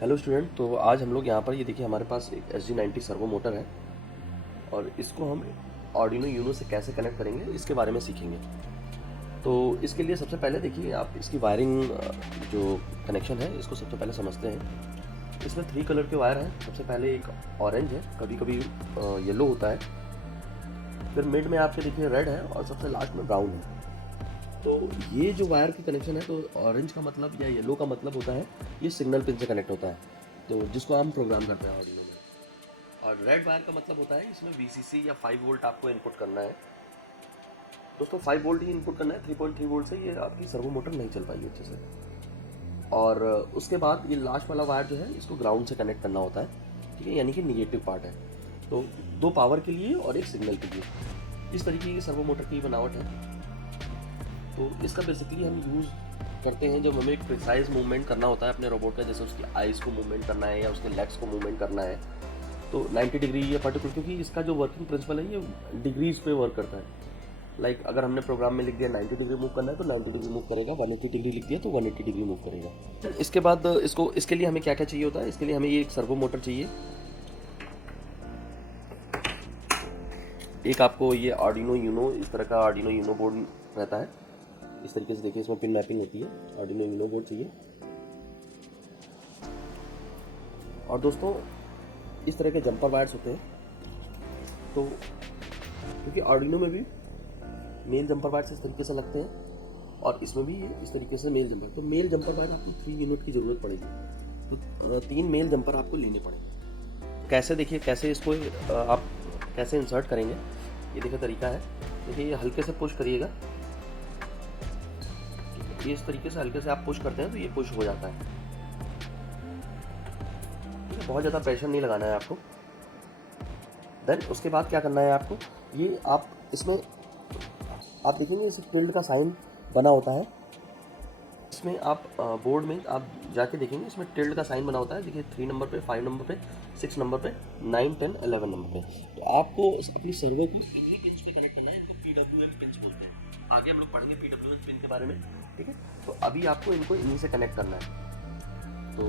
Hello student. तो आज हम लोग यहाँ पर ये देखिए हमारे पास एक SG90 सर्वो मोटर है और इसको हम आर्डिनो यूनो से कैसे कनेक्ट करेंगे इसके बारे में सीखेंगे। तो इसके लिए सबसे पहले देखिए आप इसकी वायरिंग जो कनेक्शन है इसको सबसे पहले समझते हैं। इसमें 3 कलर के वायर हैं। सबसे पहले एक ऑरेंज है, कभी कभी येलो होता है, फिर मिड में आपके देखिए रेड है और सबसे लास्ट में ब्राउन है। तो ये जो वायर की कनेक्शन है, तो ऑरेंज का मतलब या येलो का मतलब होता है ये सिग्नल पिन से कनेक्ट होता है, तो जिसको हम प्रोग्राम करते हैं आर्डिनो में। और रेड वायर का मतलब होता है इसमें VCC या 5 वोल्ट आपको इनपुट करना है। दोस्तों 5 वोल्ट ही इनपुट करना है, 3.3 वोल्ट से ये आपकी सर्वो मोटर नहीं चल पाएगी अच्छे से। और उसके बाद ये लास्ट वाला वायर जो है इसको ग्राउंड से कनेक्ट करना होता है, ठीक है, यानी कि निगेटिव पार्ट है। तो 2 पावर के लिए और एक सिग्नल के लिए। इस तरीके की सर्वो मोटर की बनावट है। तो इसका बेसिकली हम यूज़ करते हैं जब हमें एक प्रिसाइज मूवमेंट करना होता है अपने रोबोट का, जैसे उसकी आइज़ को मूवमेंट करना है या उसके लेग्स को मूवमेंट करना है। तो 90 डिग्री या पर्टिकुलर, क्योंकि इसका जो वर्किंग प्रिंसिपल है ये डिग्रीज पे वर्क करता है। लाइक अगर हमने प्रोग्राम में लिख दिया 90 डिग्री मूव करना है तो 90 डिग्री मूव करेगा, 180 डिग्री लिख दिया तो 180 डिग्री मूव करेगा। इसके बाद इसके लिए हमें क्या क्या चाहिए होता है, इसके लिए हमें ये एक सर्वो मोटर चाहिए। एक आपको ये आर्डिनो यूनो, इस तरह का आर्डिनो यूनो बोर्ड रहता है। इस तरीके से देखिए इसमें पिन मैपिंग होती है। आर्डिनो यूनो बोर्ड चाहिए। और दोस्तों इस तरह के जंपर वायर्स होते हैं। तो क्योंकि आर्डिनो में भी मेल जंपर वायर्स इस तरीके से लगते हैं और इसमें भी इस तरीके से मेल जंपर, तो मेल जंपर वायर आपको 3 यूनिट की ज़रूरत पड़ेगी। तो 3 मेल जंपर आपको लेने पड़ेंगे। कैसे देखिए, कैसे इसको आप कैसे इंसर्ट करेंगे, ये देखिए तरीका है। देखिए ये हल्के से पुश करिएगा, ये इस तरीके से हल्के से आप पुश करते हैं तो ये पुश हो जाता है। ठीक है, बहुत ज़्यादा प्रेशर नहीं लगाना है आपको। देन उसके बाद क्या करना है आपको, ये आप इसमें आप देखेंगे इस टिल्ड का साइन बना होता है। इसमें आप बोर्ड में आप जाके देखेंगे इसमें टिल्ड का साइन बना होता है। देखिए 3 नंबर पे, 5 नंबर पे, 6 नंबर पे, 9, 10, 11 नंबर पे। तो आपको अपनी सर्वो को इन्हीं पिंस पे कनेक्ट करना है। इनको PWM पिंस बोलते हैं। आगे हम लोग पढ़ेंगे PWM पिन के बारे में, ठीक है। तो अभी आपको इनको इन्हीं से कनेक्ट करना है। तो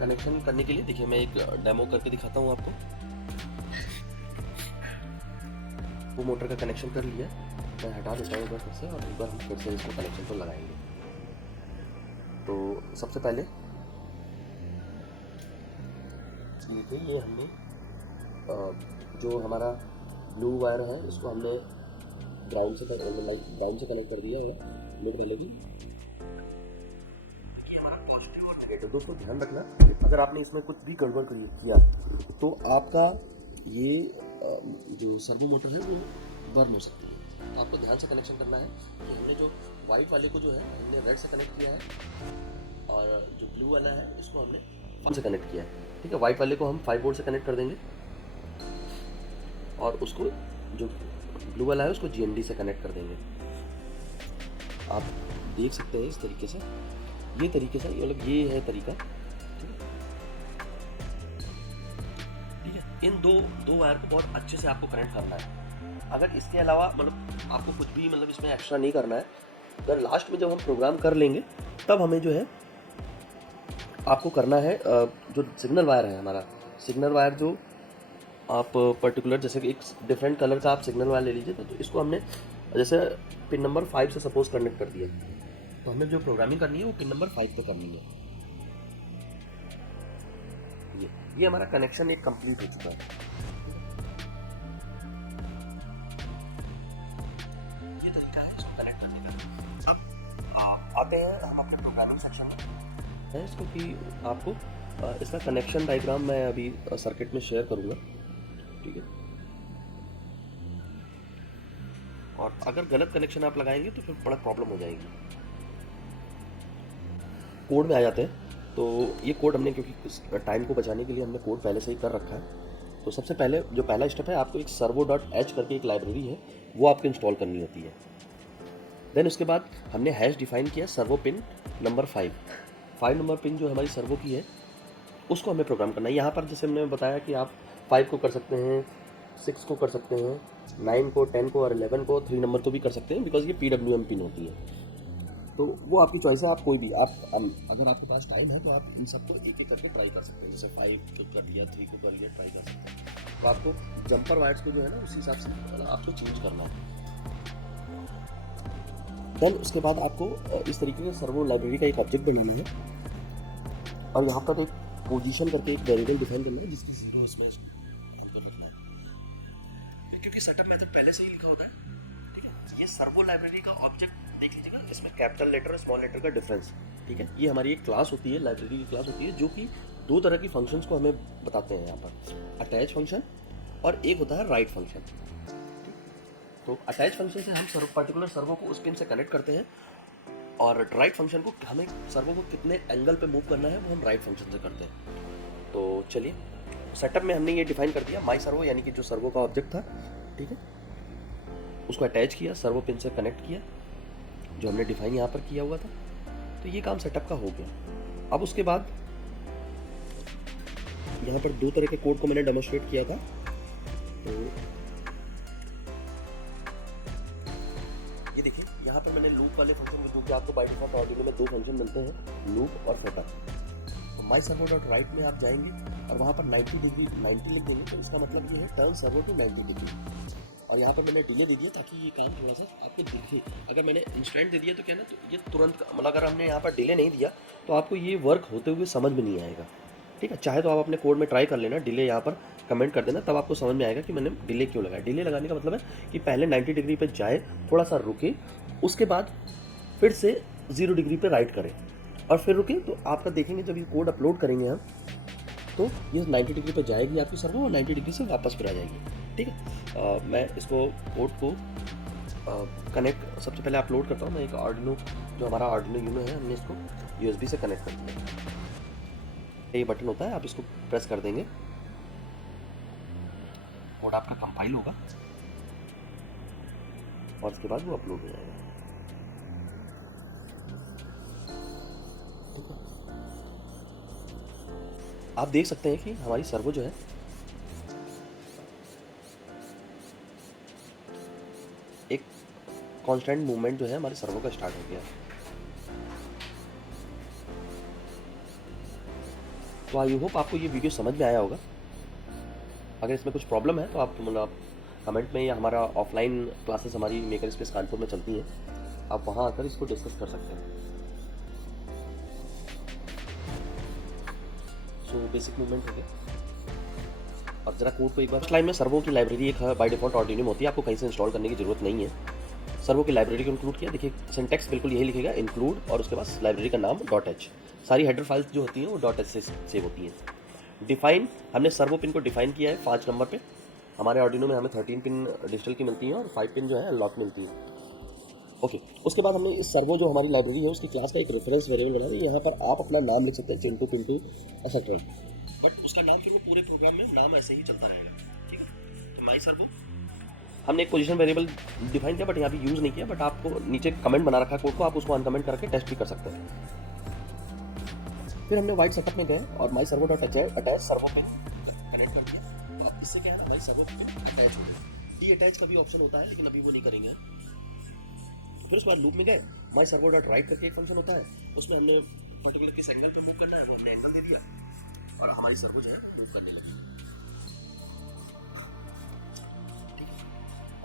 कनेक्शन करने के लिए देखिए मैं एक डेमो करके दिखाता हूँ आपको। वो मोटर का कनेक्शन कर लिया, मैं हटा देता हूँ एक बार फिर से, और एक बार हम फिर से इसको कनेक्शन को लगाएंगे। तो सबसे पहले देखिए ये हमने जो हमारा ब्लू वायर है इसको हमने ग्राउंड से कनेक्ट कर दिया है। मिड पहले भी तो दोस्तों ध्यान रखना, अगर आपने इसमें कुछ भी गड़बड़ किया तो आपका ये जो सर्वो मोटर है वो बर्न हो सकती है। आपको ध्यान से कनेक्शन करना है कि हमने जो वाइट वाले को जो है हमने रेड से कनेक्ट किया है और जो ब्लू वाला है इसको हमने 5 से कनेक्ट किया है। ठीक है, वाइट वाले को हम 5 वोल्ट से कनेक्ट कर देंगे और उसको जो ब्लू वाला है उसको GND से कनेक्ट कर देंगे। आप देख सकते हैं इस तरीके से, ये तरीके से, मतलब ये है तरीका। ठीक है, इन दो वायर को बहुत अच्छे से आपको कनेक्ट करना है। अगर इसके अलावा मतलब आपको कुछ भी मतलब इसमें एक्स्ट्रा नहीं करना है। अगर लास्ट में जब हम प्रोग्राम कर लेंगे तब हमें जो है आपको करना है, जो सिग्नल वायर है हमारा, सिग्नल वायर जो आप पर्टिकुलर जैसे कि एक डिफरेंट कलर का आप सिग्नल वायर ले लीजिए। तो इसको हमने जैसे पिन नंबर 5 से सपोज कनेक्ट कर दिया, तो हमें जो प्रोग्रामिंग करनी है वो पिन नंबर 5 पे करनी है। ये हमारा कनेक्शन एक कंप्लीट हो चुका है। ये तरीका है इसको कनेक्ट करने का। अब आते हैं हम अपने प्रोग्रामिंग सेक्शन में है इसको कि आपको इसका कनेक्शन डायग्राम मैं अभी सर्किट में शेयर करूँगा, ठीक है। और अगर गलत कनेक्शन आप लगाएंगे तो फिर बड़ा प्रॉब्लम हो जाएगी। कोड में आ जाते हैं। तो ये कोड हमने, क्योंकि टाइम को बचाने के लिए हमने कोड पहले से ही कर रखा है। तो सबसे पहले जो पहला स्टेप है, आपको एक servo.h करके एक लाइब्रेरी है वो आपको इंस्टॉल करनी होती है। देन उसके बाद हमने हैश डिफाइन किया servo pin number 5 number pin जो हमारी सर्वो की है उसको हमें प्रोग्राम करना है। यहाँ पर जैसे हमने बताया कि आप 5 को कर सकते हैं, 6 को कर सकते हैं, 9 को, 10 को और 11 को, 3 नंबर को भी कर सकते हैं, बिकॉज ये PWM पिन होती है। तो वो आपकी चॉइस है, आप कोई भी अगर आपके पास टाइम है तो आप इन सबको एक एक करके ट्राई कर सकते हैं। जैसे 5 को कर लिया, 3 को कर लिया, ट्राई कर सकते हैं। तो आपको जंपर वाइड्स को जो है ना उसी हिसाब से आपको चेंज करना है। देन उसके बाद आपको इस तरीके से सर्वो लाइब्रेरी का एक ऑब्जेक्ट बनाना है और यहाँ पर एक पोजीशन करके एक वेरिएबल डिफाइन करना है जिसकी जीरो इसमें आपको रखना है, क्योंकि सेटअप मेथड पहले से ही लिखा होता है। ठीक है, ये सर्वो लाइब्रेरी का ऑब्जेक्ट देख लीजिएगा, इसमें कैपिटल लेटर और स्मॉल लेटर का डिफरेंस। ठीक है, ये हमारी एक क्लास होती है, लाइब्रेरी की क्लास होती है, जो कि दो तरह की फंक्शंस को हमें बताते हैं यहाँ पर, अटैच फंक्शन और एक होता है राइट फंक्शन। तो अटैच फंक्शन से हम पर्टिकुलर सर्वो को उस पिन से कनेक्ट करते हैं और राइट फंक्शन को हमें सर्वो को कितने एंगल पे मूव करना है वो हम राइट फंक्शन से करते हैं। तो चलिए, सेटअप में हमने ये डिफाइन कर दिया माई सर्वो, यानी कि जो सर्वो का ऑब्जेक्ट था, ठीक है, उसको अटैच किया, सर्वो पिन से कनेक्ट किया, जो हमने डिफाइन यहाँ पर किया हुआ था। तो ये काम सेटअप का हो गया। अब उसके बाद यहाँ पर दो तरह के कोड को मैंने डेमोन्स्ट्रेट किया था। तो ये देखिए, यहाँ पर मैंने लूप वाले फंक्शन, क्योंकि आपको बाय डिफॉल्ट आर्डिनो में दो फंक्शन मिलते हैं, लूप और सेटअप। तो माई सर्वो डॉट राइट में आप जाएंगे और वहाँ पर 90 डिग्री 90 लिख देंगे, तो इसका मतलब ये है टर्न सर्वो टू 90 डिग्री। और यहाँ पर मैंने डिले दे दिया ताकि ये काम थोड़ा सा आपको दिखे। अगर मैंने इंस्टेंट दे दिया तो क्या ना, तो ये तुरंत, मतलब अगर हमने यहाँ पर डिले नहीं दिया तो आपको ये वर्क होते हुए समझ में नहीं आएगा। ठीक है, चाहे तो आप अपने कोड में ट्राई कर लेना, डिले यहाँ पर कमेंट कर देना, तब आपको समझ में आएगा कि मैंने डिले क्यों लगाया। डिले लगाने का मतलब है कि पहले 90 डिग्री पे जाए, थोड़ा सा रुके, उसके बाद फिर से 0 डिग्री पे राइट करें और फिर रुके। तो आपका देखेंगे जब ये कोड अपलोड करेंगे हम, तो ये 90 डिग्री पे जाएगी आपकी सर्वो और 90 डिग्री से वापस फिर आ जाएगी। ठीक है, मैं इसको कोड को कनेक्ट सबसे पहले अपलोड करता हूँ। मैं एक आर्डिनो, जो हमारा आर्डिनो यूनो है, हमने इसको USB से कनेक्ट कर दिया। ये बटन होता है, आप इसको प्रेस कर देंगे, कोड आपका कंपाइल होगा और उसके बाद वो अपलोड हो जाएगा। ठीक है, आप देख सकते हैं कि हमारी सर्वो जो है एक कांस्टेंट मूवमेंट जो है हमारे सर्वो का स्टार्ट हो गया। तो आई होप आपको ये वीडियो समझ में आया होगा। अगर इसमें कुछ प्रॉब्लम है तो आप मतलब कमेंट में, या हमारा ऑफलाइन क्लासेस हमारी मेकर स्पेस कानपुर में चलती हैं, आप वहाँ आकर इसको डिस्कस कर सकते हैं। सो बेसिक मूवमेंट हो गया। और जरा कोड को एक बार, फर्स्ट लाइन में सर्वो की लाइब्रेरी एक बाय डिफॉल्ट आर्डिनो में होती है, आपको कहीं से इंस्टॉल करने की जरूरत नहीं है। सर्वो की लाइब्रेरी को इंक्लूड किया, देखिए सिंटैक्स बिल्कुल यही लिखेगा, इंक्लूड, और उसके बाद लाइब्रेरी का नाम .h। सारी हेडर फाइल्स जो होती हैं वो .h से सेव होती हैं। डिफाइन, हमने सर्वो पिन को डिफाइन किया है 5 नंबर पे। हमारे आर्डिनो में हमें 13 पिन डिजिटल की मिलती हैं और 5 पिन जो है अनलॉक मिलती है। ओके, उसके बाद हमने इस सर्वो जो हमारी लाइब्रेरी है उसकी क्लास का एक रेफरेंस वेरिएबल बना दिया। यहाँ पर आप अपना नाम लिख सकते हैं, चिंटू पिंटू एक्सेट्रा, बट उसका नाम फिर वो पूरे प्रोग्राम में नाम ऐसे ही चलता रहेगा। ठीक है, तो माई सर्वो हमने एक पोजीशन वेरिएबल डिफाइन किया, बट यहाँ भी यूज़ नहीं किया, बट आपको नीचे कमेंट बना रखा है कोड को, आप उसको अनकमेंट करके टेस्ट भी कर सकते हैं। फिर हमने वाइड सेटअप में गए और माई सर्वो डॉट अटैच सर्वो पे कनेक्ट कर दिया। अब इससे क्या है ना, माई सर्वो पे अटैच हो गया। डी अटैच का भी ऑप्शन होता है, लेकिन अभी वो नहीं करेंगे। फिर उसके बाद लूप में गए, माई सर्वो डॉट राइट करके एक फंक्शन होता है, उसमें हमने पर्टिकुलर किस एंगल पे मूव करना है वो हमने एंगल दे दिया और हमारी सर्वो जो है मूव करने लगी।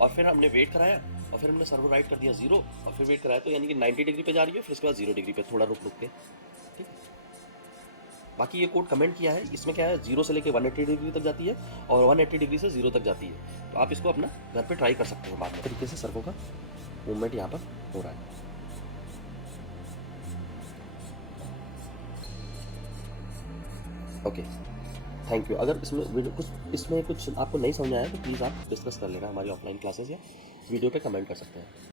और फिर हमने वेट कराया और फिर हमने सर्वो राइट कर दिया 0 और फिर वेट कराया, तो यानी कि 90 डिग्री पे जा रही है, फिर उसके बाद 0 डिग्री पे थोड़ा रुक के। ठीक है, बाकी ये कोड कमेंट किया है, इसमें क्या है 0 से लेकर 180 डिग्री तक जाती है और 180 डिग्री से 0 तक जाती है। तो आप इसको अपना घर पे ट्राई कर सकते हो। बाद में तरीके से सर्वो का मूवमेंट यहाँ पर हो रहा है। Okay, thank you. अगर इसमें कुछ आपको नहीं समझ आया तो प्लीज़ आप डिस्कस कर लेना, हमारी ऑफलाइन क्लासेस या वीडियो पे कमेंट कर सकते हैं।